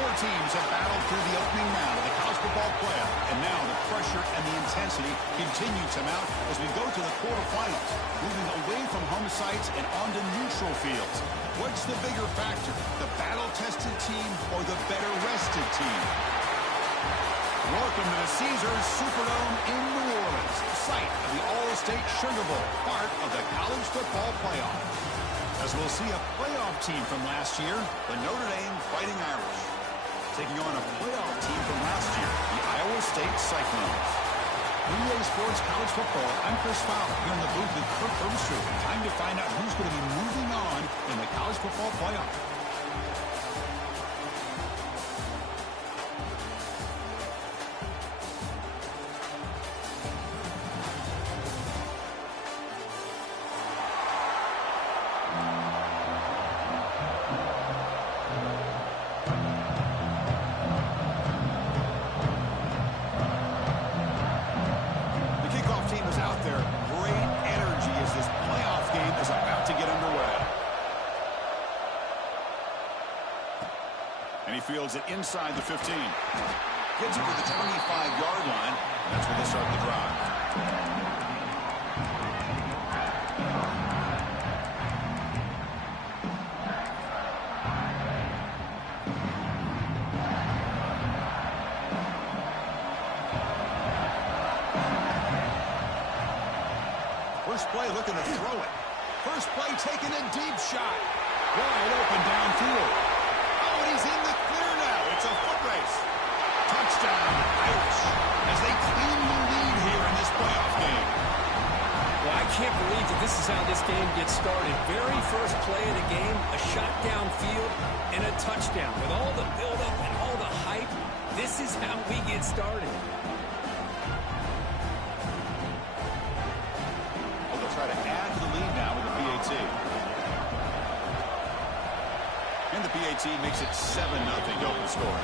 Four teams have battled through the opening round of the college football playoff, and now the pressure and the intensity continue to mount as we go to the quarterfinals, moving away from home sites and onto neutral fields. What's the bigger factor, the battle-tested team or the better-rested team? Welcome to the Caesars Superdome in New Orleans, site of the All-State Sugar Bowl, part of the college football playoff. As we'll see a playoff team from last year, the Notre Dame Fighting Irish, taking on a playoff team from last year, the Iowa State Cyclones. EA Sports College Football, I'm Chris Fowler, here in the booth with Kirk Herbstreit. Time to find out who's going to be moving on in the college football playoff. Fields it inside the 15. Gets it to the 25-yard line. That's where they start the drive. First play looking to throw it. First play taking a deep shot. Wide open downfield. Oh, and he's in the clear now. It's a foot race. Touchdown, Irish, as they claim the lead here in this playoff game. Well, I can't believe that this is how this game gets started. Very first play of the game, a shot downfield, and a touchdown. With all the buildup and all the hype, this is how we get started. Well, they'll try to add to the lead now with the PAT. And the PAT makes it 7-0 to open the score.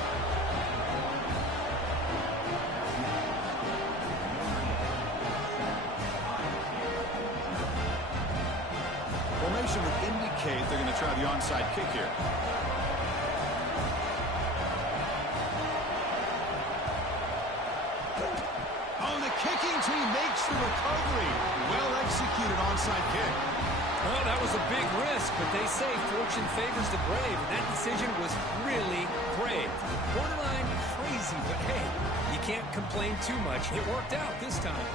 Formation would indicate they're going to try the onside kick here. Oh, and the kicking team makes the recovery. Well executed onside kick. Well, that was a big risk, but they say fortune favors the brave, and that decision was really brave. Borderline crazy, but hey, you can't complain too much. It worked out this time.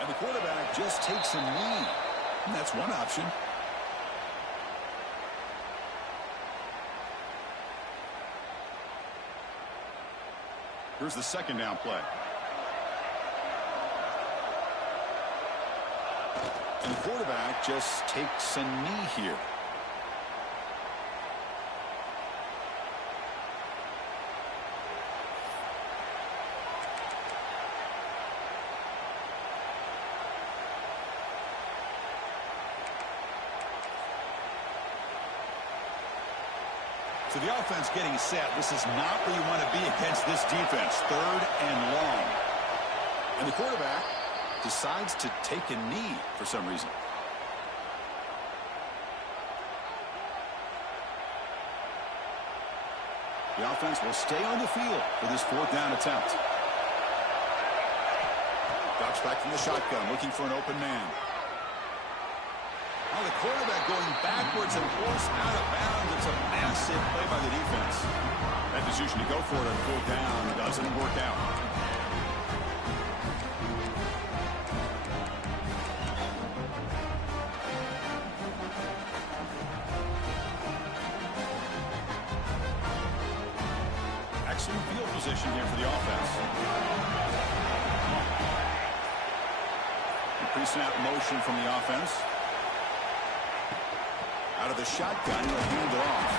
And the quarterback just takes a knee. And that's one option. Here's the second down play. And the quarterback just takes a knee here. So the offense getting set. This is not where you want to be against this defense. 3rd and long. And the quarterback decides to take a knee for some reason. The offense will stay on the field for this 4th down attempt. Drops back from the shotgun, looking for an open man. Oh, the quarterback going backwards and forced out of bounds. It's a massive play by the defense. That decision to go for it on 4th down doesn't work out. Excellent field position here for the offense. Pre-snap motion from the offense. Out of the shotgun, he'll hand it off.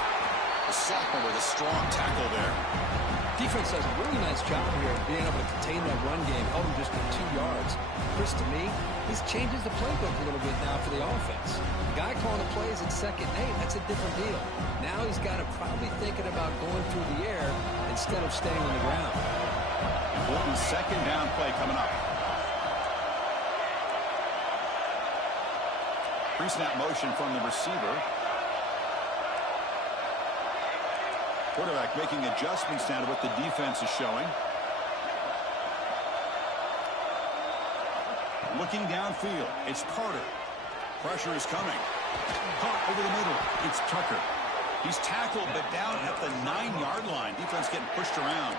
The sophomore with a strong tackle there. Defense does a really nice job here of being able to contain that run game, held him just to 2 yards. Chris, to me, this changes the playbook a little bit now for the offense. The guy calling the plays at 2nd and 8, that's a different deal. Now he's got to probably thinking about going through the air instead of staying on the ground. Important 2nd down play coming up. Pre-snap motion from the receiver. Quarterback making adjustments now to what the defense is showing. Looking downfield, it's Carter. Pressure is coming. Caught over the middle, it's Tucker. He's tackled, but down at the 9-yard line. Defense getting pushed around.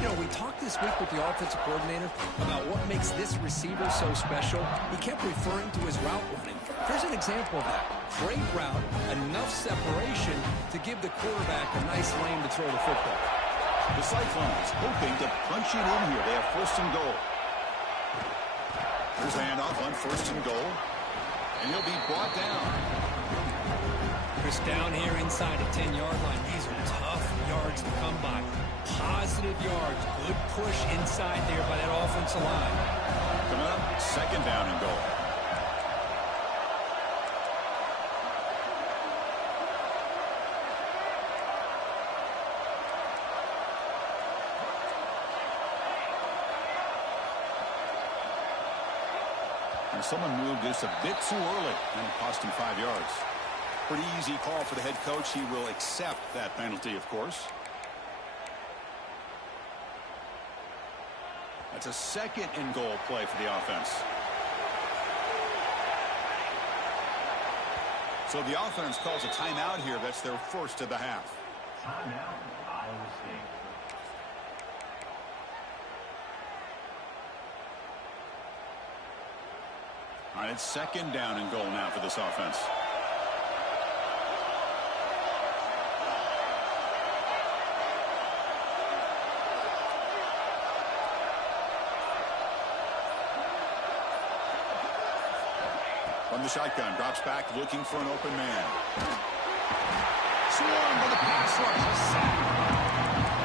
You know, we talked this week with the offensive coordinator about what makes this receiver so special. He kept referring to his route running. Here's an example of that. Great route, enough separation to give the quarterback a nice lane to throw the football. The Cyclones hoping to punch it in here. They have 1st and goal. Here's the handoff on 1st and goal. And he'll be brought down. Chris, down here inside the 10-yard line. These are tough yards to come by. Positive yards. Good push inside there by that offensive line. Coming up, 2nd down and goal. And someone moved this a bit too early, and it cost him 5 yards. Pretty easy call for the head coach. He will accept that penalty, of course. That's a 2nd and goal play for the offense. So the offense calls a timeout here. That's their 1st of the half. Timeout, Iowa State. All right, it's 2nd down and goal now for this offense. From the shotgun, drops back, looking for an open man. Swarmed by the pass rush, a sack.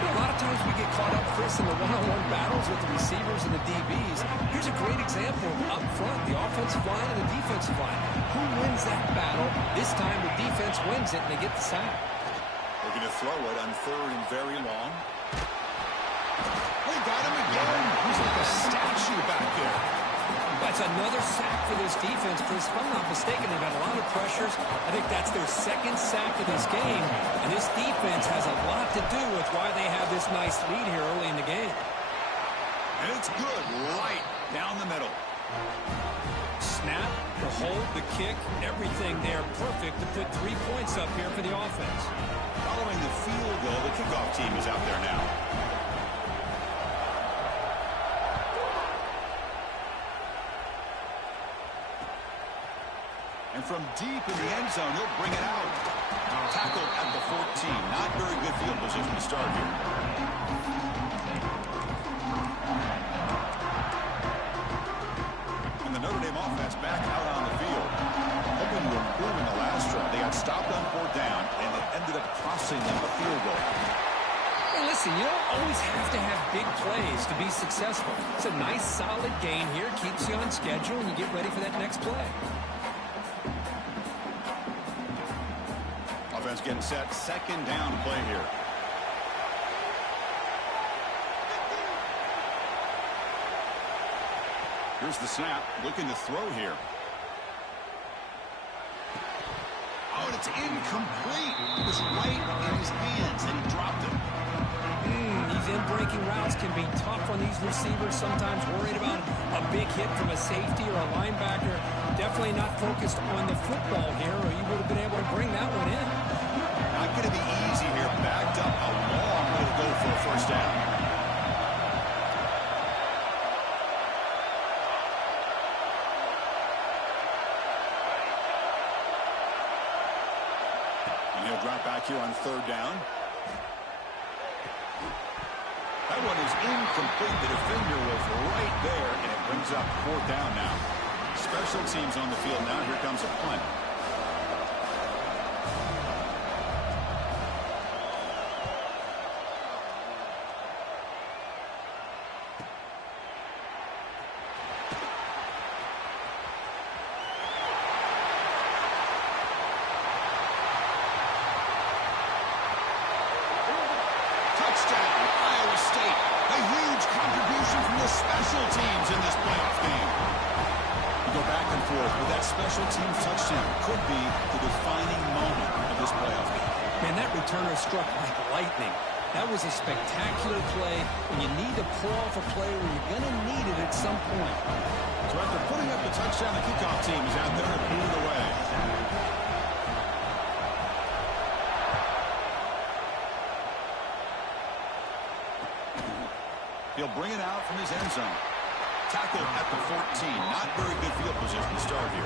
A lot of times we get caught up, Chris, in the one-on-one battles with the receivers and the DBs. Here's a great example up front, the offensive line and the defensive line. Who wins that battle? This time the defense wins it and they get the sack. Looking to throw it on 3rd and very long. They got him again. He's like a statue back there. That's another sack for this defense, Chris. If I'm not mistaken, they've had a lot of pressures. I think that's their 2nd sack of this game. And this defense has a lot to do with why they have this nice lead here early in the game. And it's good, right down the middle. Snap, the hold, the kick, everything there perfect to put 3 points up here for the offense. Following the field goal, the kickoff team is out there now. And from deep in the end zone, he'll bring it out. Tackled at the 14. Not very good field position to start here. And the Notre Dame offense back out on the field. Hoping to improve in the last drive. They got stopped on 4th down, and it ended up costing them a field goal. Hey, listen, you don't always have to have big plays to be successful. It's a nice, solid gain here. Keeps you on schedule, and you get ready for that next play. Offense getting set. 2nd down play here. Here's the snap. Looking to throw here. Oh, and it's incomplete. It was right in his hands, and he dropped it. These in-breaking routes can be tough on these receivers. Sometimes worried about a big hit from a safety or a linebacker. Definitely not focused on the football here, or you would have been able to bring that one in. Not going to be easy here. Backed up a long way to go for a 1st down. And he'll drop back here on 3rd down. That one is incomplete. The defender was right there, and it brings up 4th down now. Special teams on the field now. Here comes a punt. special teams in this playoff game. You go back and forth, but that special teams touchdown could be the defining moment of this playoff game. Man, that returner struck like lightning. That was a spectacular play, and you need to pull off a play where you're going to need it at some point. So after putting up the touchdown, the kickoff team is out there to boot it away. He'll bring it out from his end zone. Tackled at the 14. Not very good field position to start here.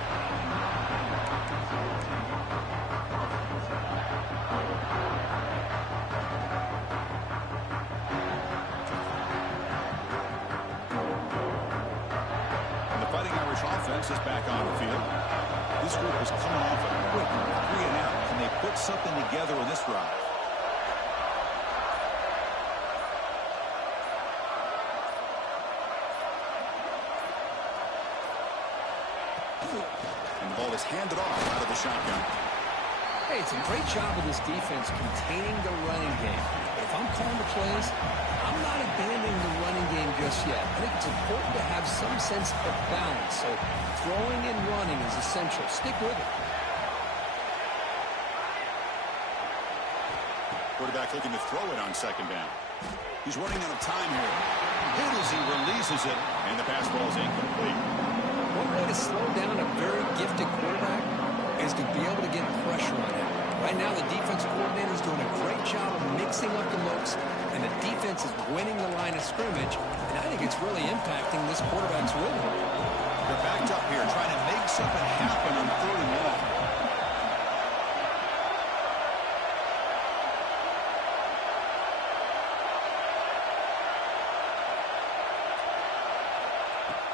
And the Fighting Irish offense is back on the field. This group is coming off a quick 3-and-out. Can they put something together on this drive? And the ball is handed off out of the shotgun. Hey, it's a great job of this defense containing the running game. But if I'm calling the plays, I'm not abandoning the running game just yet. I think it's important to have some sense of balance. So throwing and running is essential. Stick with it. Quarterback looking to throw it on second down. He's running out of time here. Hit as he releases it, and the pass ball is incomplete. One way to slow down a very gifted quarterback is to be able to get pressure on him. Right now, the defense coordinator is doing a great job of mixing up the looks, and the defense is winning the line of scrimmage, and I think it's really impacting this quarterback's rhythm. They're backed up here, trying to make something happen on 3rd and long.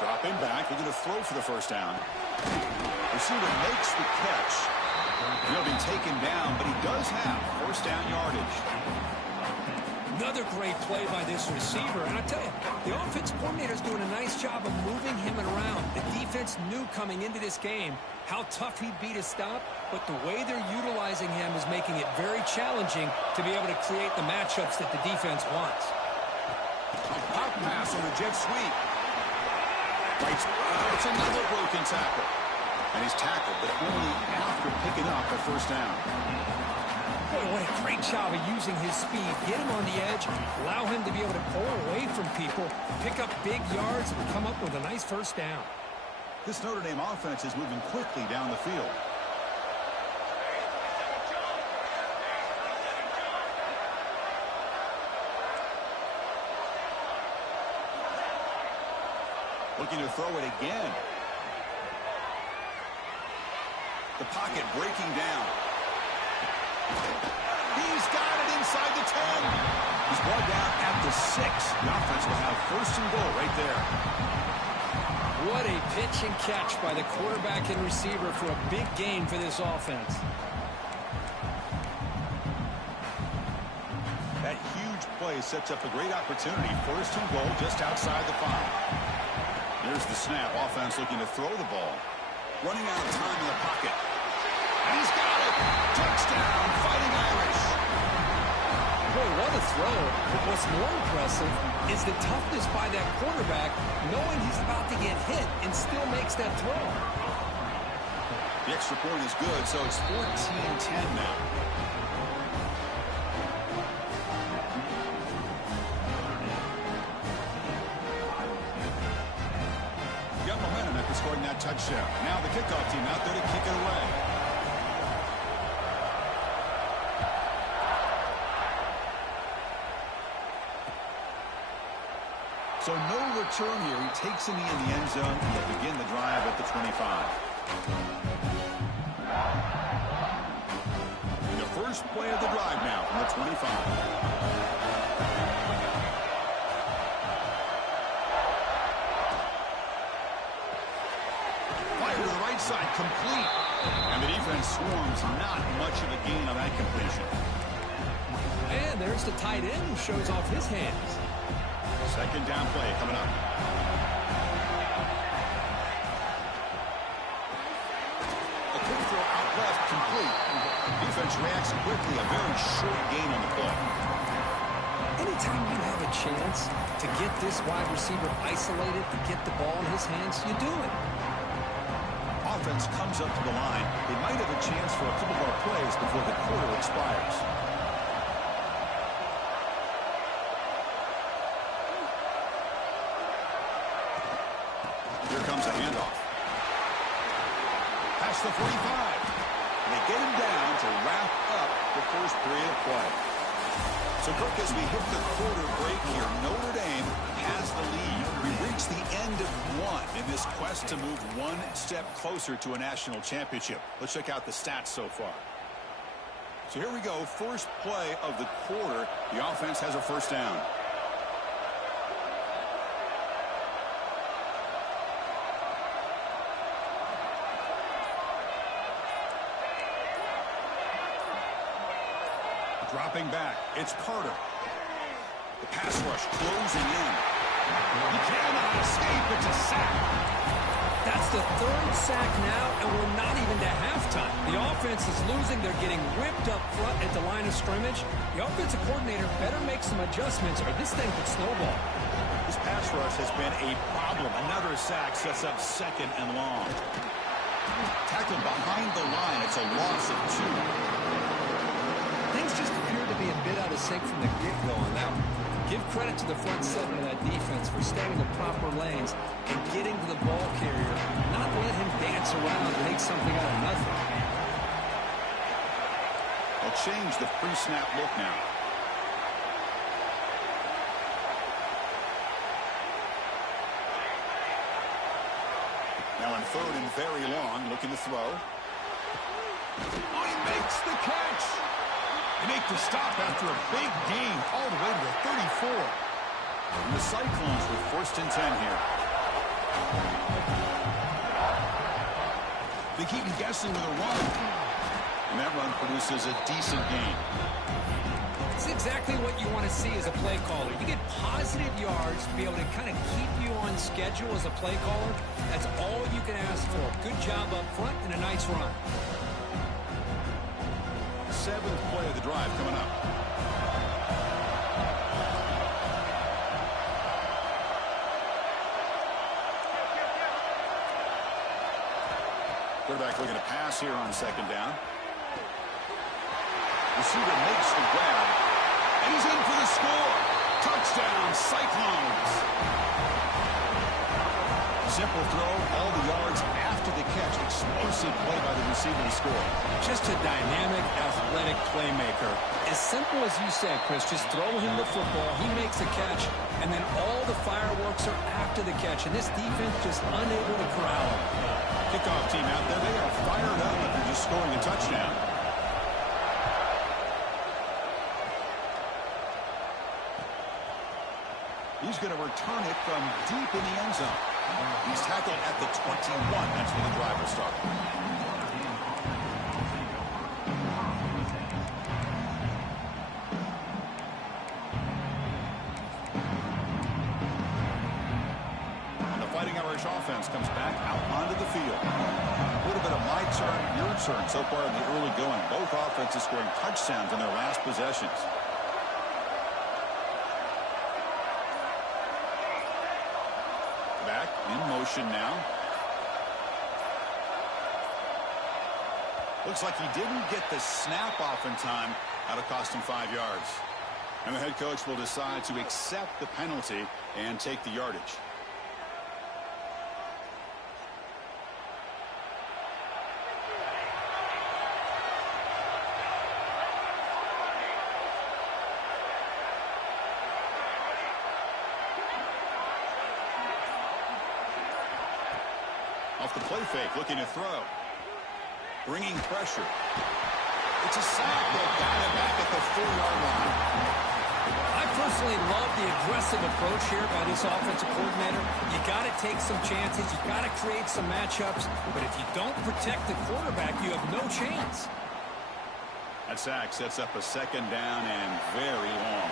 Dropping back, looking to throw for the first down. Receiver makes the catch. He'll be taken down, but he does have first down yardage. Another great play by this receiver. And I tell you, the offense coordinator is doing a nice job of moving him around. The defense knew coming into this game how tough he'd be to stop, but the way they're utilizing him is making it very challenging to be able to create the matchups that the defense wants. A pop pass on a jet sweep. It's another broken tackle. And he's tackled, but only after picking up a first down. Boy, what a great job of using his speed. Get him on the edge, allow him to be able to pull away from people, pick up big yards, and come up with a nice first down. This Notre Dame offense is moving quickly down the field. Looking to throw it again. The pocket breaking down. He's got it inside the 10. He's brought down at the 6. The offense will have first and goal right there. What a pitch and catch by the quarterback and receiver for a big gain for this offense. That huge play sets up a great opportunity. First and goal just outside the 5. There's the snap. Offense looking to throw the ball. Running out of time in the pocket. And he's got it. Touchdown, Fighting Irish. Boy, what a throw. But what's more impressive is the toughness by that quarterback, knowing he's about to get hit and still makes that throw. The extra point is good, so it's 14-10 now. Got momentum after scoring that touchdown. Now the kickoff team out there to kick it away. So no return here. He takes in the end zone, and they begin the drive at the 25. And the first play of the drive now from the 25. Side complete, and the defense swarms. Not much of a gain on that completion. And there's the tight end who shows off his hands. Second down play coming up. A quick throw out left, complete. Defense reacts quickly. A very short gain on the play. Anytime you have a a chance to get this wide receiver isolated, to get the ball in his hands, you do it. Offense comes up to the line. They might have a chance for a couple more plays before the quarter expires. Here comes a handoff. Past the 45. And they get him down to wrap up the first period of play. So, Kirk, as we hit the quarter break here, Notre Dame has the lead. We reach the end of one in this quest to move one step closer to a national championship. Let's check out the stats so far. So here we go. First play of the quarter. The offense has a first down. Dropping back, it's Carter. The pass rush closing in. He cannot escape. It's a sack. That's the third sack now, and we're not even to halftime. The offense is losing. They're getting ripped up front at the line of scrimmage. The offensive coordinator better make some adjustments, or this thing could snowball. This pass rush has been a problem. Another sack sets up second and long. Tackled behind the line. It's a loss of 2. Things just appear to be a bit out of sync from the get-go on that one. Give credit to the front seven of that defense for staying in the proper lanes and getting to the ball carrier, not let him dance around and make something out of nothing. They'll change the pre-snap look now. Now on third and very long, looking to throw. Oh, he makes the catch. They make the stop after a big gain all the way to the 34. And the Cyclones with first and 10 here. They keep him guessing with a run. And that run produces a decent gain. It's exactly what you want to see as a play caller. You get positive yards to be able to kind of keep you on schedule as a play caller. That's all you can ask for. Good job up front and a nice run. Seventh play of the drive coming up. Quarterback looking to pass here on second down. Receiver makes the grab, and he's in for the score. Touchdown, Cyclones. Simple throw, all the yards after the catch. Explosive play by the receiver to score. Just a dynamic, athletic playmaker. As simple as you said, Chris, just throw him the football, he makes the catch, and then all the fireworks are after the catch. And this defense just unable to corral him. Kickoff team out there, they are fired up after just scoring a touchdown. He's going to return it from deep in the end zone. He's tackled at the 21. That's where the drive will start. And the Fighting Irish offense comes back out onto the field. A little bit of my turn, your turn so far in the early going. Both offenses scoring touchdowns in their last possessions. Back in motion now. Looks like he didn't get the snap off in time. That'll cost him 5 yards. And the head coach will decide to accept the penalty and take the yardage. Off the play fake, looking to throw. Bringing pressure. It's a sack. They'll got it back at the 4-yard line. I personally love the aggressive approach here by this offensive coordinator. You got to take some chances. You got to create some matchups. But if you don't protect the quarterback, you have no chance. That sack sets up a second down and very long.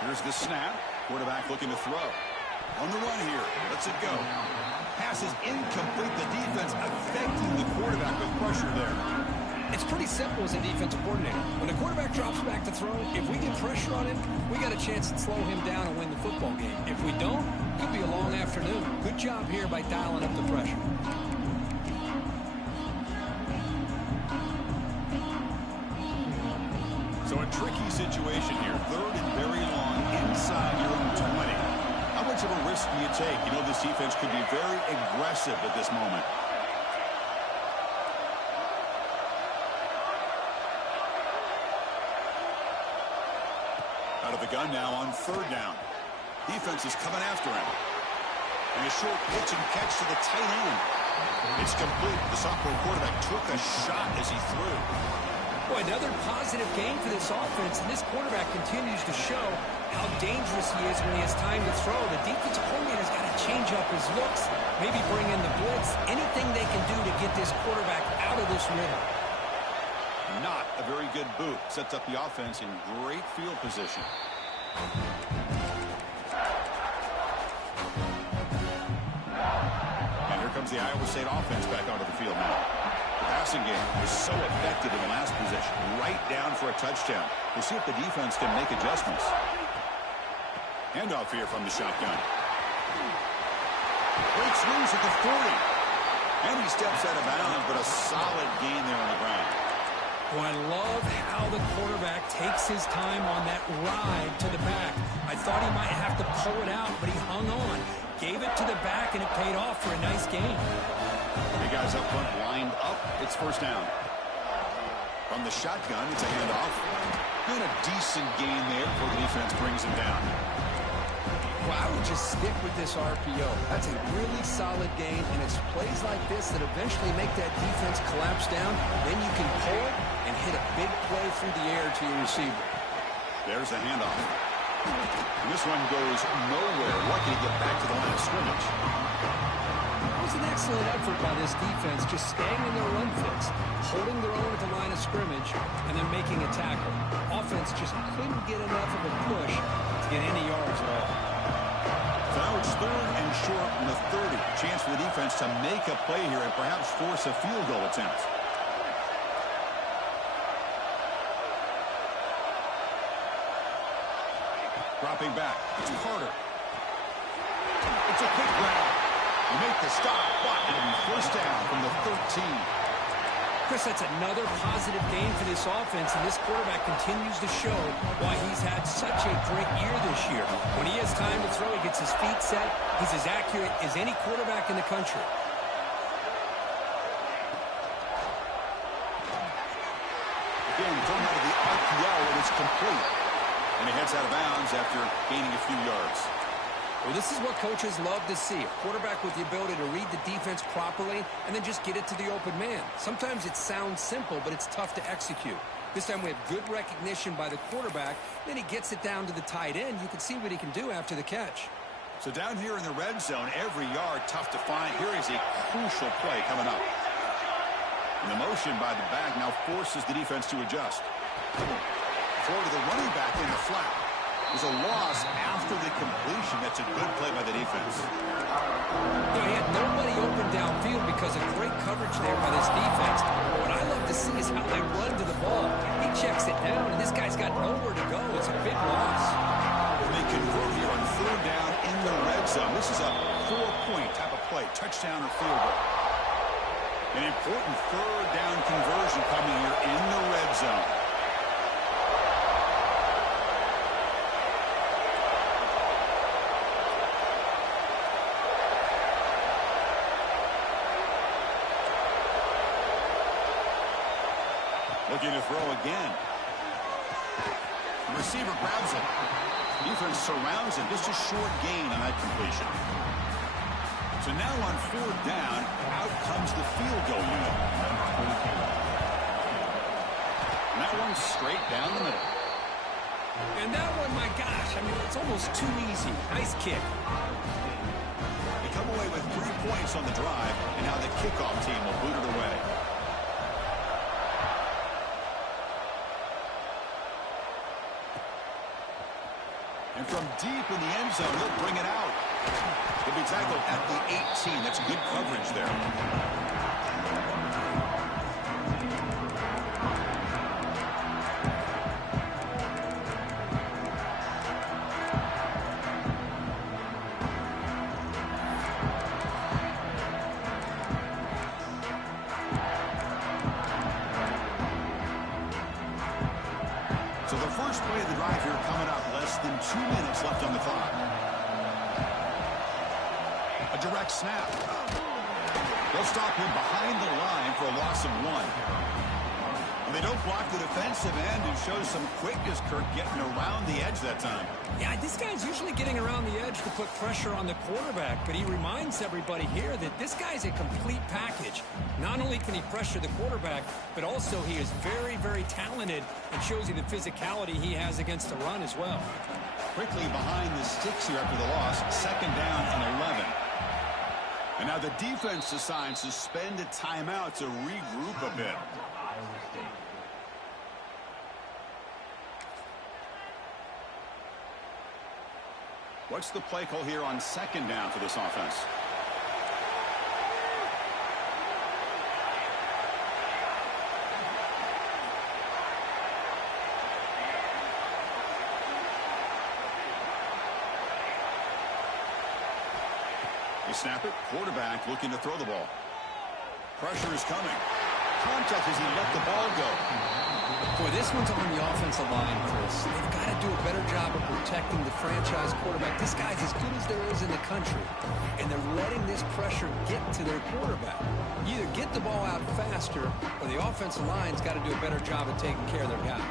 Here's the snap. Quarterback looking to throw. On the run here. Lets it go. Pass is incomplete. The defense affecting the quarterback with pressure there. It's pretty simple as a defensive coordinator. When the quarterback drops back to throw, if we get pressure on him, we got a chance to slow him down and win the football game. If we don't, it could be a long afternoon. Good job here by dialing up the pressure. So a tricky situation here. Third and very long inside your own 20. How much of a risk do you take? You know this defense could be very aggressive at this moment. Out of the gun now on third down. Defense is coming after him. And a short pitch and catch to the tight end. It's complete. The sophomore quarterback took a shot as he threw. Boy, another positive game for this offense, and this quarterback continues to show how dangerous he is when he has time to throw. The defensive coordinator's got to change up his looks, maybe bring in the blitz, anything they can do to get this quarterback out of this rhythm. Not a very good boot. Sets up the offense in great field position. And here comes the Iowa State offense back onto the field now. The passing game was so effective in the last possession. Right down for a touchdown. We'll see if the defense can make adjustments. Handoff here from the shotgun. Breaks loose at the 40. And he steps out of bounds, but a solid gain there on the ground. Well, I love how the quarterback takes his time on that ride to the back. I thought he might have to pull it out, but he hung on. Gave it to the back, and it paid off for a nice gain. The guys up front lined up. It's first down. From the shotgun, it's a handoff. And a decent gain there before the defense brings him down. Well, I would just stick with this RPO. That's a really solid gain, and it's plays like this that eventually make that defense collapse down. Then you can pull it and hit a big play through the air to your receiver. There's the handoff. And this one goes nowhere. Lucky to get back to the line of scrimmage. It was an excellent effort by this defense, just staying in their run fits, holding their own at the line of scrimmage, and then making a tackle. Offense just couldn't get enough of a push to get any yards at all. So now it's third and short from the 30. Chance for the defense to make a play here and perhaps force a field goal attempt. Dropping back. It's Carter. It's a quick grab. You make the stop, but it'll be first down from the 13. Chris, that's another positive game for this offense, and this quarterback continues to show why he's had such a great year this year. When he has time to throw, he gets his feet set. He's as accurate as any quarterback in the country. Again, thrown out of the RPO, and it's complete. And he heads out of bounds after gaining a few yards. Well, this is what coaches love to see. A quarterback with the ability to read the defense properly and then just get it to the open man. Sometimes it sounds simple, but it's tough to execute. This time we have good recognition by the quarterback. Then he gets it down to the tight end. You can see what he can do after the catch. So down here in the red zone, every yard tough to find. Here is a crucial play coming up. And the motion by the back now forces the defense to adjust. Throw to the running back in the flat. There's a loss after the completion. That's a good play by the defense. Yeah, he had nobody open downfield because of great coverage there by this defense. What I love to see is how they run to the ball. He checks it down, and this guy's got nowhere to go. It's a big loss. They convert here on third down in the red zone. This is a 4-point type of play, touchdown or field goal. An important third down conversion coming here in the red zone. Looking to throw again. The receiver grabs it. Defense surrounds him. Just a short gain on that completion. So now on fourth down, out comes the field goal unit. And that one's straight down the middle. And that one, my gosh, I mean, it's almost too easy. Nice kick. They come away with 3 points on the drive, and now the kickoff team will boot it away. And from deep in the end zone, he'll bring it out. He'll be tackled at the 18. That's good coverage there. First play of the drive here coming up. Less than 2 minutes left on the clock. A direct snap. They'll stop him behind the line for a loss of 1. They don't block the defensive end and show some quickness, Kirk, getting around the edge that time. Yeah, this guy's usually getting around the edge to put pressure on the quarterback, but he reminds everybody here that this guy's a complete package. Not only can he pressure the quarterback, but also he is very, very talented and shows you the physicality he has against the run as well. Quickly behind the sticks here after the loss, 2nd down and 11. And now the defense decides to spend a timeout to regroup a bit. What's the play call here on 2nd down for this offense? They snap it. Quarterback looking to throw the ball. Pressure is coming. Contact as he let the ball go. Boy, this one's on the offensive line, Chris. They've got to do a better job of protecting the franchise quarterback. This guy's as good as there is in the country, and they're letting this pressure get to their quarterback. You either get the ball out faster, or the offensive line's got to do a better job of taking care of their guy.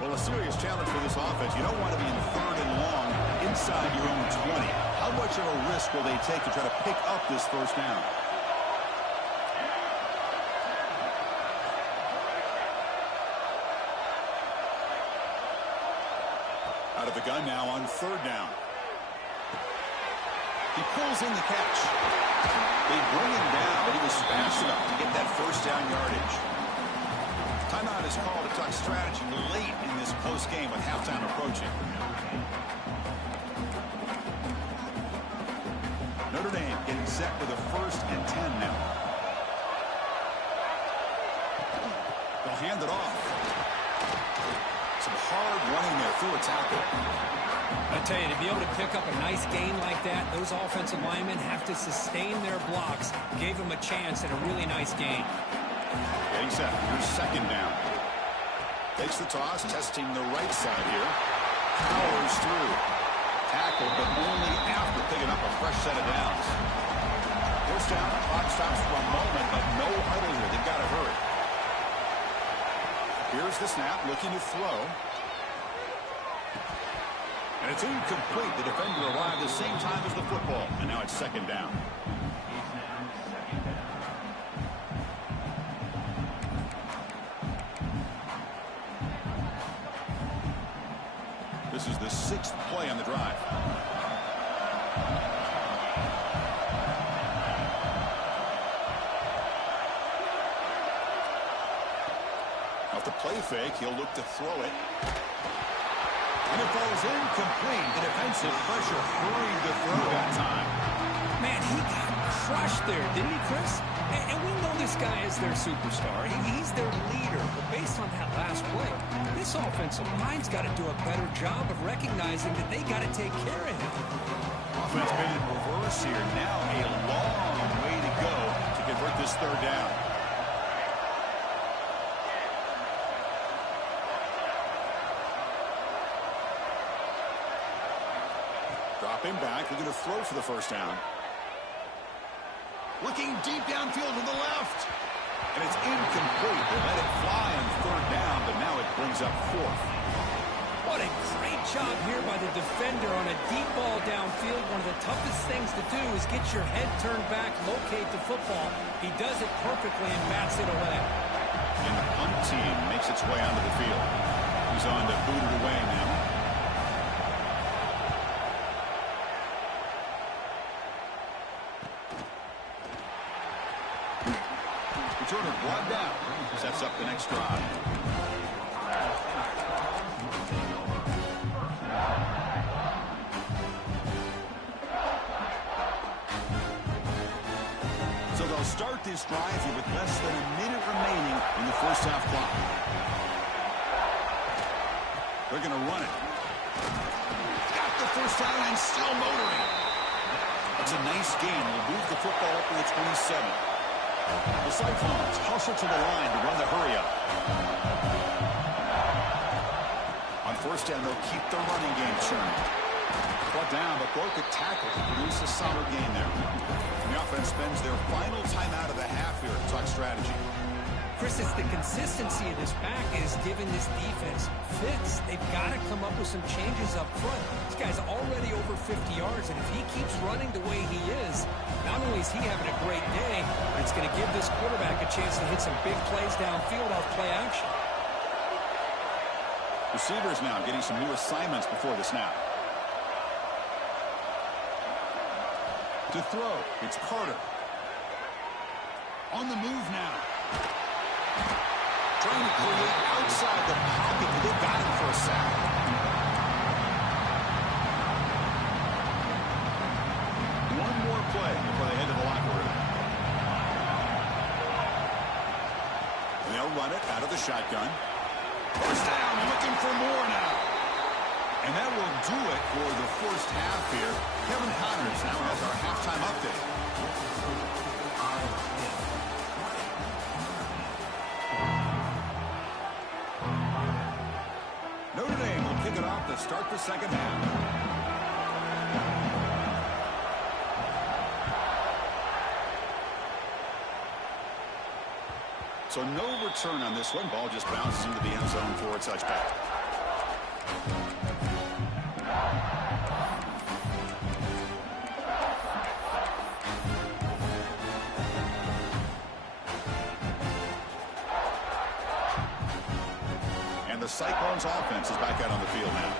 Well, a serious challenge for this offense. You don't want to be in 3rd and long inside your own 20. How much of a risk will they take to try to pick up this 1st down? Out of the gun now on 3rd down. He pulls in the catch. They bring him down, but he was fast enough to get that 1st down yardage. Timeout is called to talk strategy late in this close game with halftime approaching. Notre Dame getting set with a 1st and 10 now. They'll hand it off. Some hard running there through a tackle. I tell you, to be able to pick up a nice gain like that, those offensive linemen have to sustain their blocks. Gave them a chance and a really nice gain. Getting set. Here's 2nd down. Takes the toss, testing the right side here. Powers through. Tackled, but only after picking up a fresh set of downs. 1st down. Clock stops for a moment, but no huddle here. They've got to hurry. Here's the snap, looking to throw. And it's incomplete. The defender arrived the same time as the football. And now it's 2nd down. This is the 6th play on the drive. Off the play fake, he'll look to throw it. And it falls incomplete. The defensive pressure hurried the throw that time. Man, he got crushed there, didn't he, Chris? And we know this guy is their superstar. He's their leader. But based on that last play, this offensive line's got to do a better job of recognizing that they got to take care of him. Offense made in reverse here. Now a long way to go to convert this 3rd down. Dropping back, looking to throw for the 1st down. Looking deep downfield to the left. And it's incomplete. They let it fly on 3rd down, but now it brings up 4th. What a great job here by the defender on a deep ball downfield. One of the toughest things to do is get your head turned back, locate the football. He does it perfectly and bats it away. And the punt team makes its way onto the field. He's on to boot it away now. Returner brought down. Sets up the next drive. So they'll start this drive here with less than a minute remaining in the 1st half clock. They're going to run it. Got the 1st down and still motoring. That's a nice gain. They'll move the football up to the 27. The Cyclones hustle to the line to run the hurry-up. On first down, they'll keep the running game churning. Brought down, but broke a tackle to produce a solid gain there. And the offense spends their final timeout of the half here at Tuck strategy. Chris, it's the consistency of this back is giving this defense fits. They've got to come up with some changes up front. This guy's already over 50 yards, and if he keeps running the way he is, not only is he having a great day, but it's going to give this quarterback a chance to hit some big plays downfield off play action. Receivers now getting some new assignments before the snap. To throw, it's Carter. On the move now. Trying to create outside the pocket, but they got him for a sack. One more play before they head to the locker room. And they'll run it out of the shotgun. First down, looking for more now. And that will do it for the first half here. Kevin Connors now has our halftime update. Notre Dame will kick it off to start the second half. So no return on this one. Ball just bounces into the end zone for a touchback. And the Cyclones offense is back out on the field now.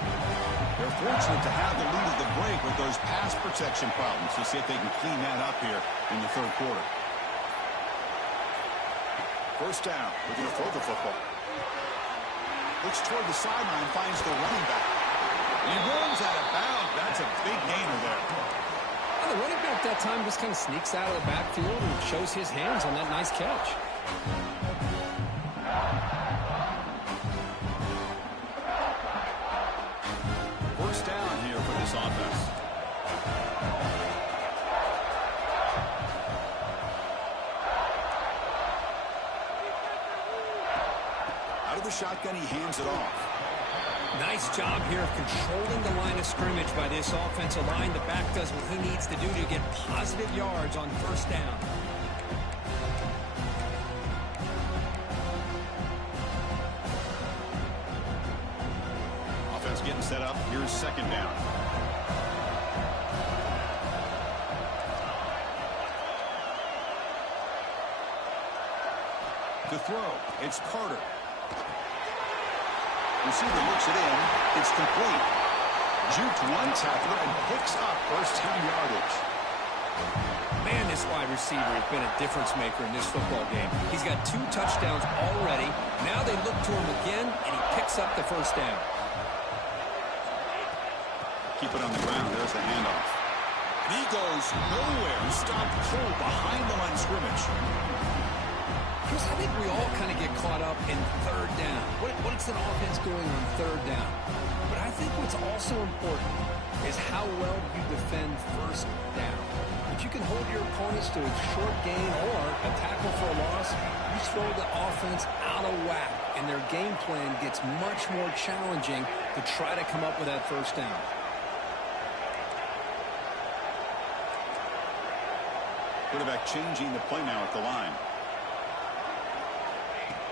They're fortunate to have the lead of the break with those pass protection problems. Let's see if they can clean that up here in the third quarter. First down, looking to throw the football. Looks toward the sideline, finds the running back. And he runs out of bounds. That's a big gainer there. Well, the running back that time just kind of sneaks out of the backfield and shows his hands on that nice catch. First down here for this offense. Shotgun, he hands it off. Nice job here of controlling the line of scrimmage by this offensive line. The back does what he needs to do to get positive yards on first down. Offense getting set up. Here's second down. To throw, it's Carter. Receiver looks it in. It's complete. Juked one tackler and picks up first down yardage. Man, this wide receiver has been a difference maker in this football game. He's got 2 touchdowns already. Now they look to him again, and he picks up the first down. Keep it on the ground. There's the handoff. And he goes nowhere. He stopped cold behind the line of scrimmage. Chris, I think we all kind of get caught up in third down. What's an offense doing on third down? But I think what's also important is how well you defend first down. If you can hold your opponents to a short gain or a tackle for a loss, you throw the offense out of whack, and their game plan gets much more challenging to try to come up with that first down. Quarterback changing the play now at the line.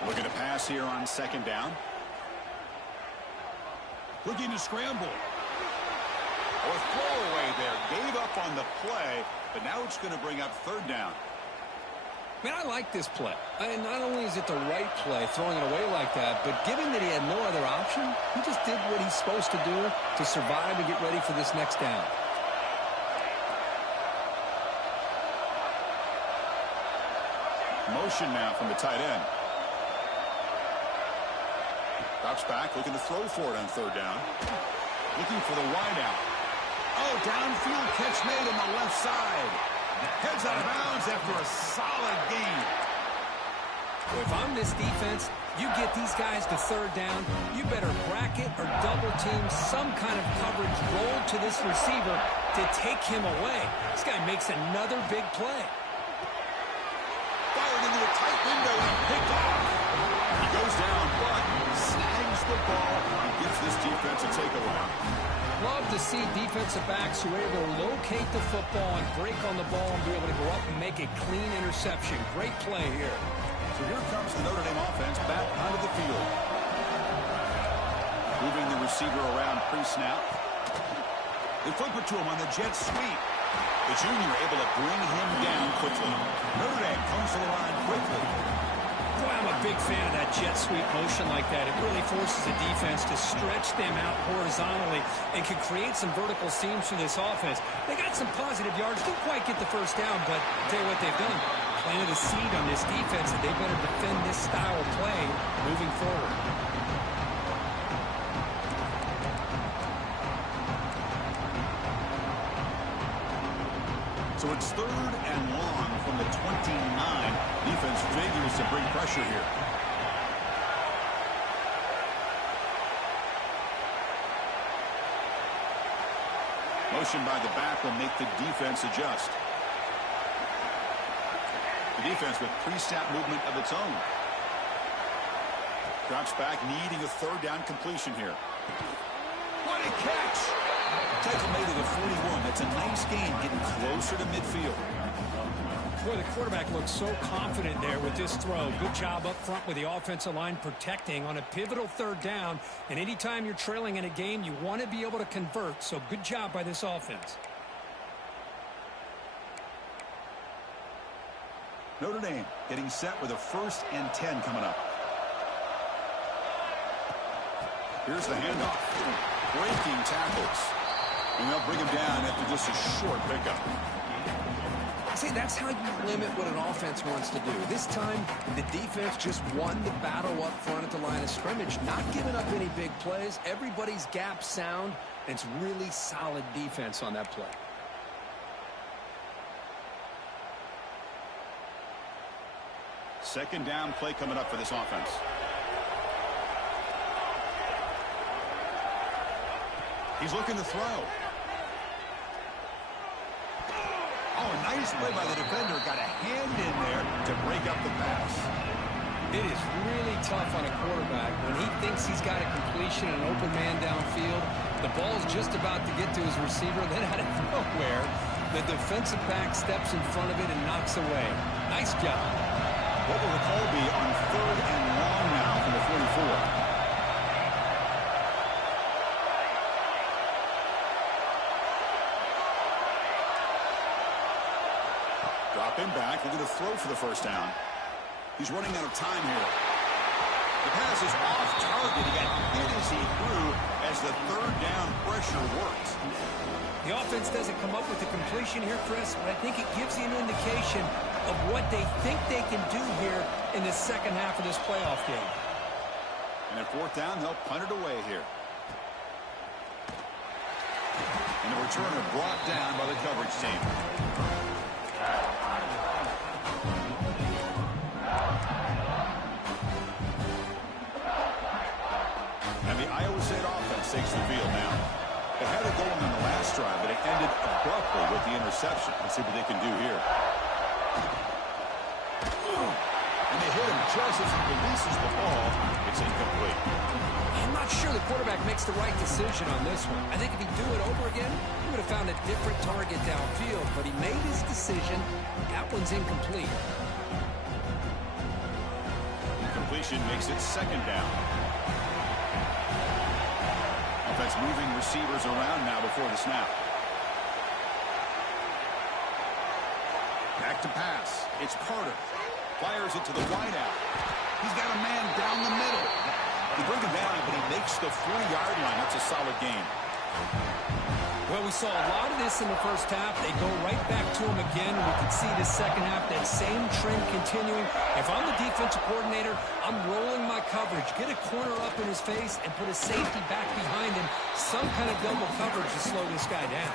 Looking to pass here on second down. Looking to scramble. Or throwaway there. Gave up on the play, but now it's going to bring up third down. Man, I like this play. And not only is it the right play, throwing it away like that, but given that he had no other option, he just did what he's supposed to do to survive and get ready for this next down. Motion now from the tight end. Drops back, looking to throw for it on third down. Looking for the wide out. Oh, downfield catch made on the left side. Heads out of bounds after a solid gain. Well, if I'm this defense, you get these guys to third down, you better bracket or double team some kind of coverage roll to this receiver to take him away. This guy makes another big play. Fires a tight window and picked off. He goes down, but snags the ball and gives this defense a takeaway. Love to see defensive backs who are able to locate the football and break on the ball and be able to go up and make a clean interception. Great play here. So here comes the Notre Dame offense back onto the field. Moving the receiver around pre-snap. They flip it to him on the jet sweep. The junior able to bring him down quickly. Notre Dame comes to the line quickly. Boy, I'm a big fan of that jet sweep motion like that. It really forces the defense to stretch them out horizontally and can create some vertical seams for this offense. They got some positive yards. Didn't quite get the first down, but I'll tell you what they've done. Planted a seed on this defense that they better defend this style of play moving forward. So it's 3rd and long from the 29. Defense figures to bring pressure here. Motion by the back will make the defense adjust. The defense with pre-snap movement of its own. Drops back, needing a 3rd down completion here. What a catch! Tackle made at the 41. That's a nice gain, getting closer to midfield. Boy, the quarterback looks so confident there with this throw. Good job up front with the offensive line protecting on a pivotal 3rd down. And anytime you're trailing in a game, you want to be able to convert. So good job by this offense. Notre Dame getting set with a 1st and 10 coming up. Here's the handoff. Breaking tackles. And they'll bring him down after just a short pickup. See, that's how you limit what an offense wants to do. This time, the defense just won the battle up front at the line of scrimmage, not giving up any big plays. Everybody's gap sound, and it's really solid defense on that play. Second down play coming up for this offense. He's looking to throw. Oh, a nice play by the defender. Got a hand in there to break up the pass. It is really tough on a quarterback when he thinks he's got a completion and an open man downfield. The ball's just about to get to his receiver. Then out of nowhere, the defensive back steps in front of it and knocks away. Nice job. What will the call be on 3rd and long now from the 44? Drop him back. They're going to throw for the 1st down. He's running out of time here. The pass is off target. He got hit as he threw as the 3rd down pressure worked. The offense doesn't come up with the completion here, Chris, but I think it gives you an indication of what they think they can do here in the second half of this playoff game. And at 4th down, they'll punt it away here. And the returner brought down by the coverage team. And the Iowa State offense takes the field now. They had a goal on the last drive, but it ended abruptly with the interception. Let's see what they can do here. And they hit him just as he releases the ball. It's incomplete. I'm not sure the quarterback makes the right decision on this one. I think if he'd do it over again, he would have found a different target downfield, but he made his decision. That one's incomplete. Incompletion makes it 2nd down. Offense moving receivers around now before the snap. Back to pass. It's Carter. Fires it to the wideout. He's got a man down the middle. They bring him down, but he makes the 4-yard line. That's a solid gain. Well, we saw a lot of this in the first half. They go right back to him again. We can see the second half, that same trend continuing. If I'm the defensive coordinator, I'm rolling my coverage. Get a corner up in his face and put a safety back behind him. Some kind of double coverage to slow this guy down.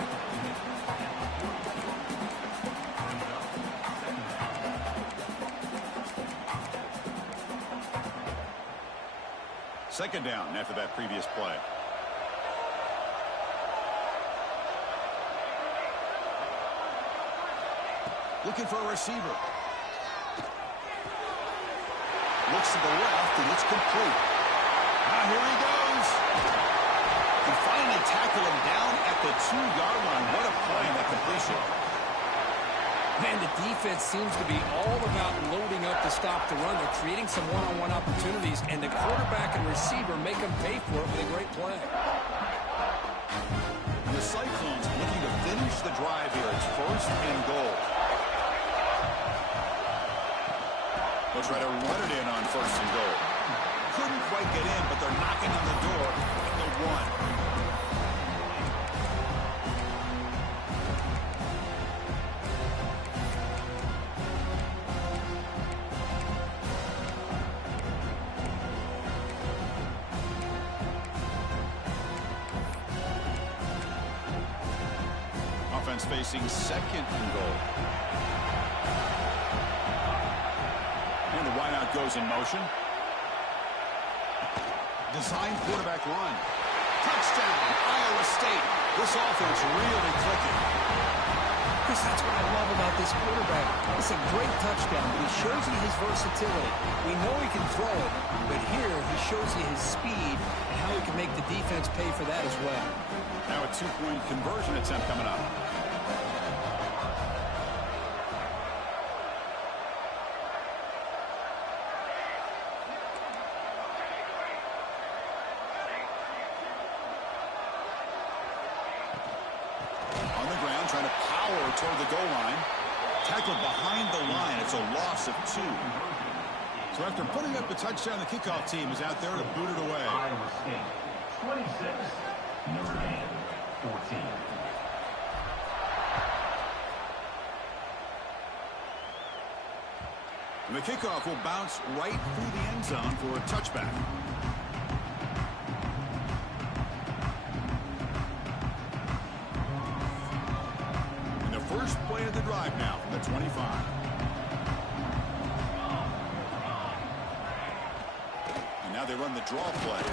Second down after that previous play. Looking for a receiver. looks to the left, and it's complete. Now here he goes. And finally tackle him down at the 2-yard line. What a play on that completion. Man, the defense seems to be all about loading up to stop the run. They're creating some one-on-one opportunities, and the quarterback and receiver make them pay for it with a great play. And the Cyclones looking to finish the drive here. It's 1st and goal. They'll try to run it in on 1st and goal. Couldn't quite get in, but they're knocking on the door at the 1. Offense facing 2nd and goal. And the wideout goes in motion. Design quarterback run. Touchdown, Iowa State. This offense really clicking. Chris, that's what I love about this quarterback. It's a great touchdown, but he shows you his versatility. We know he can throw it, but here he shows you his speed and how he can make the defense pay for that as well. Now a 2-point conversion attempt coming up. On the ground, trying to power toward the goal line. Tackled behind the line. It's a loss of 2. So after putting up a touchdown, the kickoff team is out there to boot it away. Iowa State, 26. Notre Dame, 14. And the kickoff will bounce right through the end zone for a touchback. And the first play of the drive now from the 25. And now they run the draw play.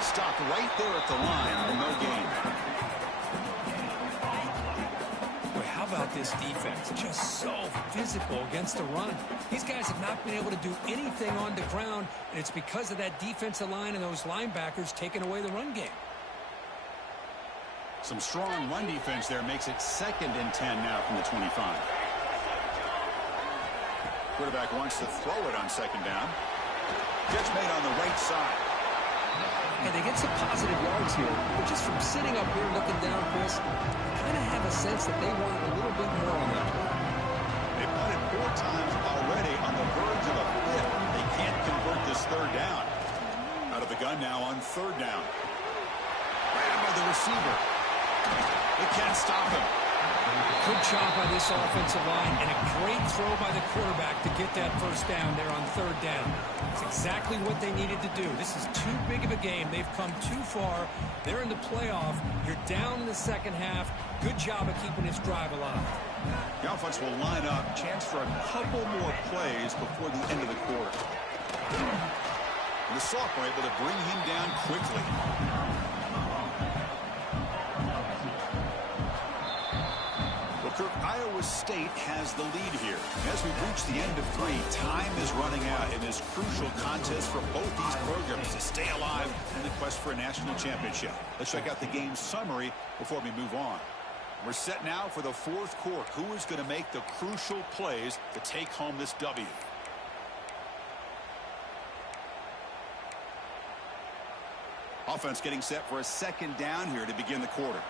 Stopped right there at the line for no gain. Boy, how about this defense? Just so physical against the run. These guys have not been able to do anything on the ground, and it's because of that defensive line and those linebackers taking away the run game. Some strong run defense there makes it 2nd and 10 now from the 25. Quarterback wants to throw it on 2nd down. Catch made on the right side. And they get some positive yards here, but just from sitting up here looking down, Chris, I kind of have a sense that they wanted a little bit more on that play. They've punted 4 times already on the verge of a 5th. They can't convert this 3rd down. Out of the gun now on 3rd down. Grabbed by the receiver. They can't stop him. Good job by this offensive line and a great throw by the quarterback to get that 1st down there on 3rd down. It's exactly what they needed to do. This is too big of a game. They've come too far. They're in the playoff. You're down in the 2nd half. Good job of keeping this drive alive. The offense will line up. Chance for a couple more plays before the end of the quarter. And the Sophomore able to bring him down quickly. Kirk, Iowa State has the lead here. As we reach the end of 3, time is running out in this crucial contest for both these programs to stay alive in the quest for a national championship. Let's check out the game summary before we move on. We're set now for the 4th quarter. Who is going to make the crucial plays to take home this W? Offense getting set for a 2nd down here to begin the quarter.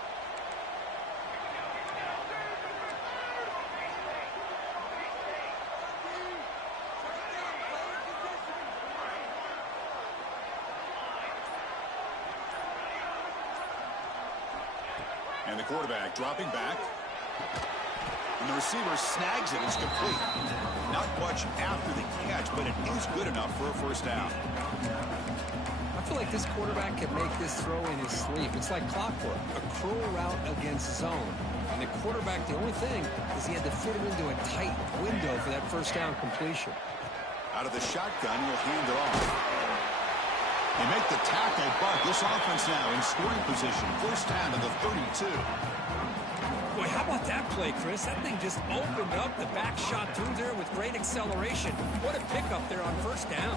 And the quarterback dropping back. And the receiver snags it. It's complete. Not much after the catch, but it is good enough for a 1st down. I feel like this quarterback can make this throw in his sleep. It's like clockwork, a curl route against zone. And the quarterback, the only thing is he had to fit it into a tight window for that 1st down completion. Out of the shotgun, he'll hand it off. They make the tackle, but this offense now in scoring position. 1st down to the 32. Boy, how about that play, Chris? That thing just opened up. The back shot through there with great acceleration. What a pickup there on first down.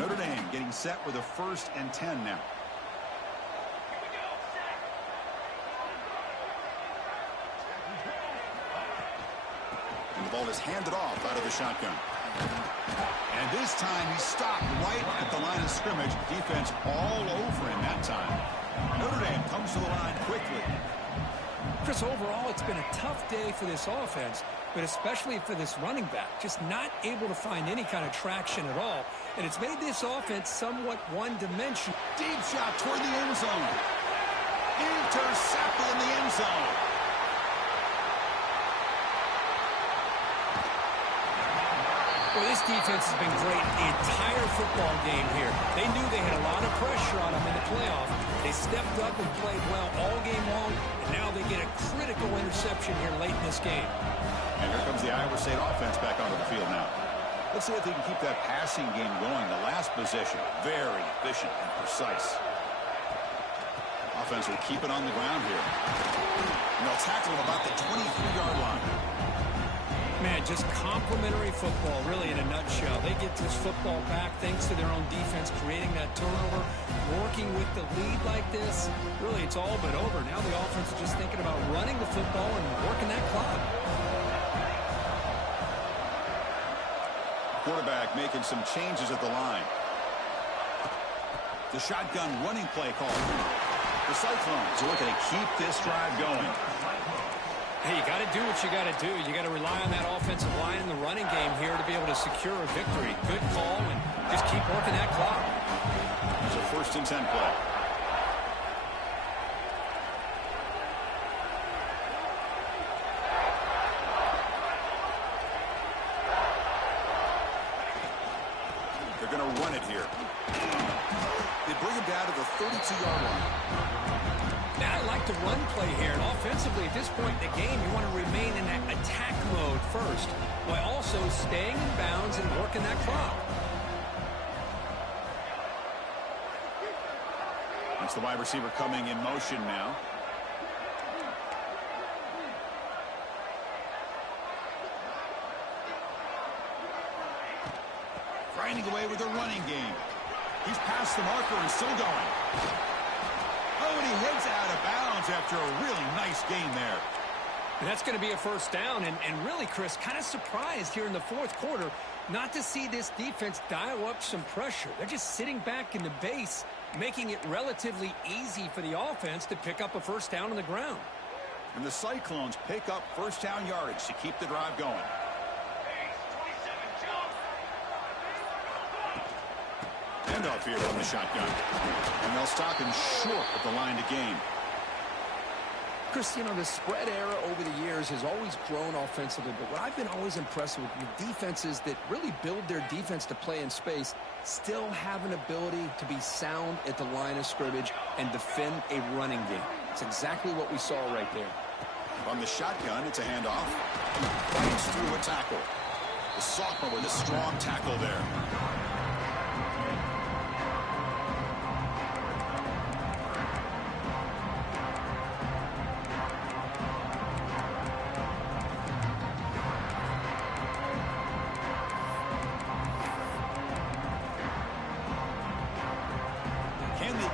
Notre Dame getting set with a 1st and 10 now. And the ball is handed off out of the shotgun. And this time he stopped right at the line of scrimmage. Defense all over him that time. Notre Dame comes to the line quickly. Chris, overall, it's been a tough day for this offense, but especially for this running back. Just not able to find any kind of traction at all. And it's made this offense somewhat one-dimensional. Deep shot toward the end zone. Intercepted in the end zone. Well, this defense has been great the entire football game here. They knew they had a lot of pressure on them in the playoff. They stepped up and played well all game long, and now they get a critical interception here late in this game. And here comes the Iowa State offense back onto the field now. Let's see if they can keep that passing game going. The last possession, very efficient and precise. Offense will keep it on the ground here. And they'll tackle him about the 23-yard line. Man, just complimentary football, really, in a nutshell. They get this football back thanks to their own defense, creating that turnover, working with the lead like this. Really, it's all but over. Now the offense is just thinking about running the football and working that clock. Quarterback making some changes at the line. The shotgun running play call. The Cyclones are looking to keep this drive going. Hey, you got to do what you got to do. You got to rely on that offensive line in the running game here to be able to secure a victory. Good call, and just keep working that clock. It's a 1st and 10 play. They're going to run it here. They bring him down to the 32-yard line. Now, I like the run play here, and offensively at this point in the game, you want to remain in that attack mode first, while also staying in bounds and working that clock. That's the wide receiver coming in motion now. Grinding away with the running game. He's past the marker and still going. Oh, and he heads out of bounds after a really nice gain there. And that's going to be a 1st down, and really, Chris, kind of surprised here in the 4th quarter not to see this defense dial up some pressure. They're just sitting back in the base, making it relatively easy for the offense to pick up a 1st down on the ground. And the Cyclones pick up 1st down yardage to keep the drive going. Handoff here from the shotgun. And they'll stop him short at the line to gain. Chris, you know, the spread era over the years has always grown offensively, but what I've been always impressed with defenses that really build their defense to play in space still have an ability to be sound at the line of scrimmage and defend a running game. It's exactly what we saw right there. From the shotgun, it's a handoff. Fights through a tackle. The sophomore with a strong tackle there.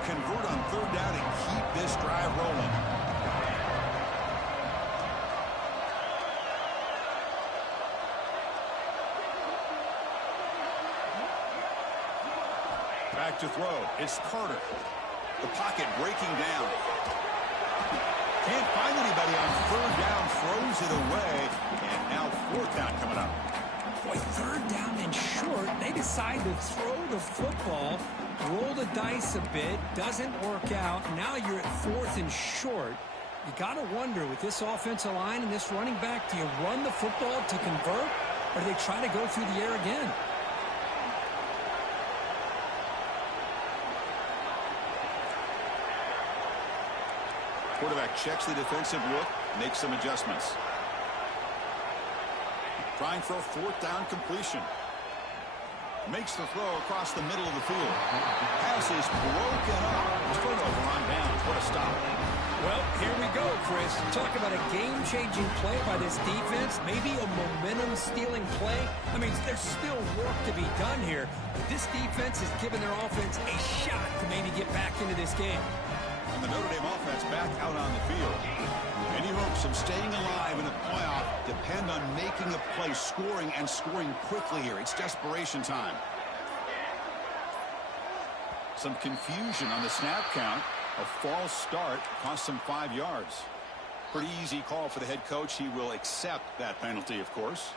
Convert on 3rd down and keep this drive rolling. Back to throw. It's Carter. The pocket breaking down. Can't find anybody on 3rd down. Throws it away. And now 4th down coming up. Boy, 3rd down and short. They decide to throw the football. Roll the dice a bit, doesn't work out. Now you're at 4th and short. You got to wonder, with this offensive line and this running back, do you run the football to convert, or do they try to go through the air again? Quarterback checks the defensive look, makes some adjustments. Trying for a 4th down completion. Makes the throw across the middle of the field. Pass is broken up. Turnover on downs. What a stop. Well, here we go, Chris. Talk about a game-changing play by this defense. Maybe a momentum-stealing play. I mean, there's still work to be done here. But this defense has given their offense a shot to maybe get back into this game. And the Notre Dame offense back out on the field. Any hopes of staying alive in a playoff depend on making a play, scoring, and scoring quickly here. It's desperation time. Some confusion on the snap count. A false start cost him 5 yards. Pretty easy call for the head coach. He will accept that penalty, of course.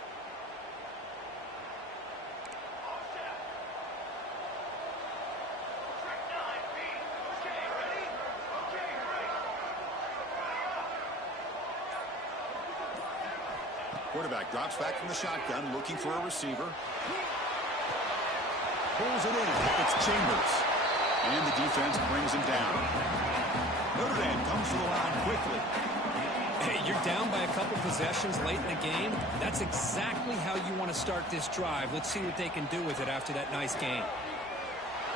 Quarterback drops back from the shotgun, looking for a receiver. Pulls it in. It's Chambers. And the defense brings him down. Notre Dame comes to the line quickly. Hey, you're down by a couple possessions late in the game. That's exactly how you want to start this drive. Let's see what they can do with it after that nice game.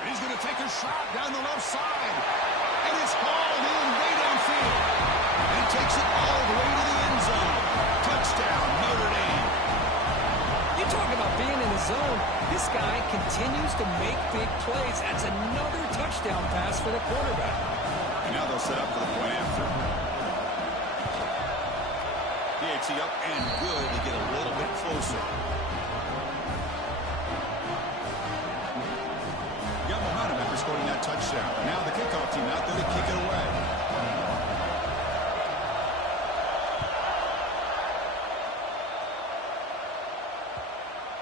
And he's going to take a shot down the left side. And it's hauled in way downfield. And he takes it all the way to the end zone. Touchdown, Notre Dame. You talk about being in the zone. This guy continues to make big plays. That's another touchdown pass for the quarterback. And now they'll set up for the point after. DHC up and good to get a little bit closer. Got momentum after scoring that touchdown. Now the kickoff team out there to kick it away.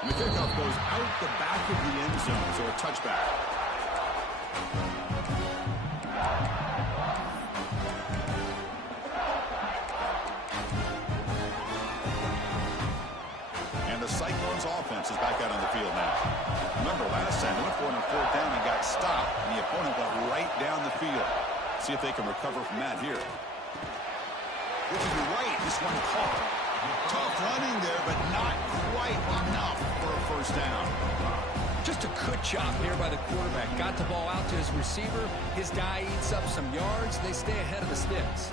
And the kickoff goes out the back of the end zone, so a touchback. And the Cyclones offense is back out on the field now. Remember, last time they went for it on fourth down and got stopped, and the opponent went right down the field. See if they can recover from that here. Looking to the right, this one caught. Tough running there, but not quite enough for a first down. Just a good job here by the quarterback. Got the ball out to his receiver. His guy eats up some yards. They stay ahead of the sticks.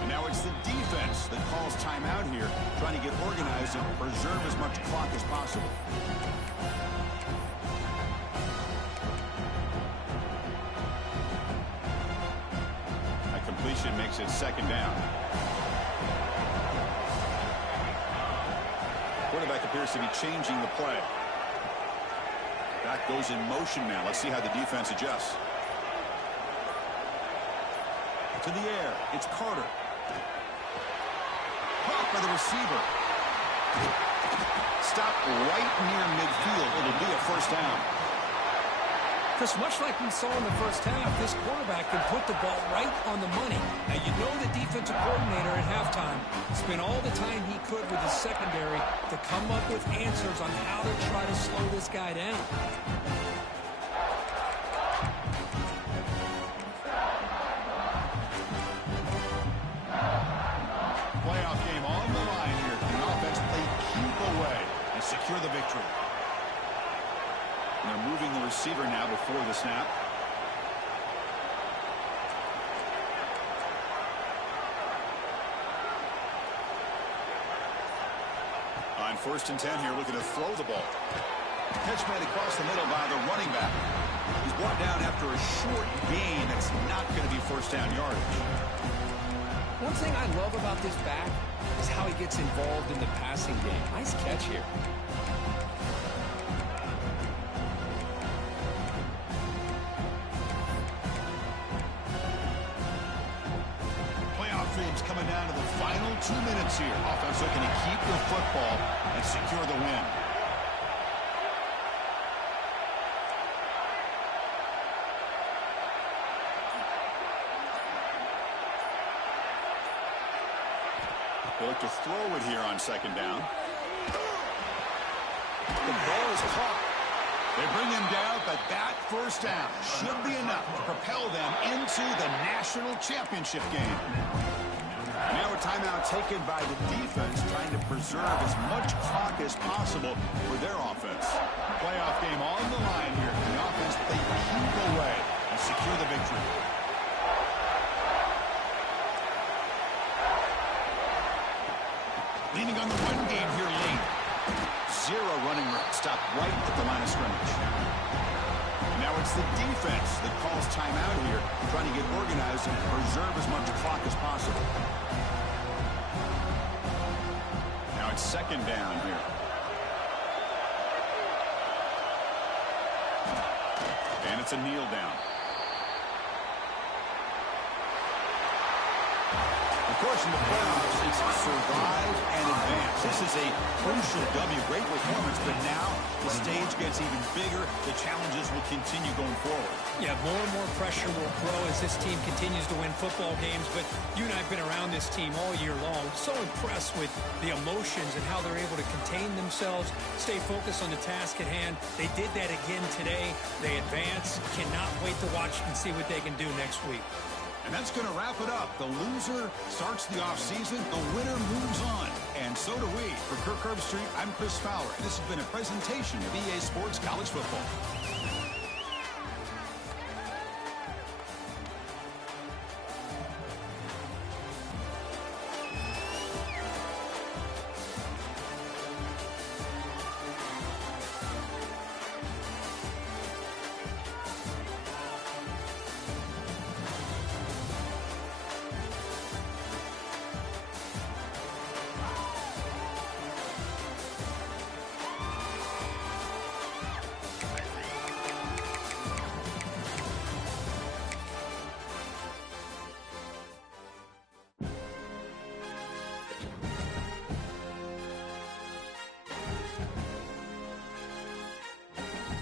And now it's the defense that calls timeout here, trying to get organized and preserve as much clock as possible. Completion makes it second down. Quarterback appears to be changing the play. Back goes in motion now. Let's see how the defense adjusts. To the air. It's Carter. Caught by the receiver. Stop right near midfield. It'll be a first down. Chris, much like we saw in the first half, this quarterback can put the ball right on the money. Now, you know the defensive coordinator at halftime spent all the time he could with his secondary to come up with answers on how to try to slow this guy down. Playoff game on the line here. The offense play keep away and secure the victory. And they're moving the receiver now before the snap. On 1st and 10 here, looking to throw the ball. Catch made across the middle by the running back. He's brought down after a short gain. That's not going to be first down yardage. One thing I love about this back is how he gets involved in the passing game. Nice catch here. Coming down to the final 2 minutes here. Offense looking to keep the football and secure the win. They look to throw it here on second down. The ball is caught. They bring him down, but that first down should be enough to propel them into the national championship game. Now a timeout taken by the defense, trying to preserve as much clock as possible for their offense. Playoff game on the line here. The offense, they keep away and secure the victory. Leaning on the run game here late. Zero running stop right at the line of scrimmage. Now it's the defense that calls timeout here, trying to get organized and preserve as much clock as possible. Now it's second down here. And it's a kneel down. Of course, in the playoffs, it's survive and advance. This is a crucial W. Great performance, but now the stage gets even bigger. The challenges will continue going forward. Yeah, more and more pressure will grow as this team continues to win football games. But you and I have been around this team all year long. So impressed with the emotions and how they're able to contain themselves, stay focused on the task at hand. They did that again today. They advance. Cannot wait to watch and see what they can do next week. And that's going to wrap it up. The loser starts the offseason. The winner moves on. And so do we. For Kirk Herbstreit, I'm Chris Fowler. And this has been a presentation of EA Sports College Football.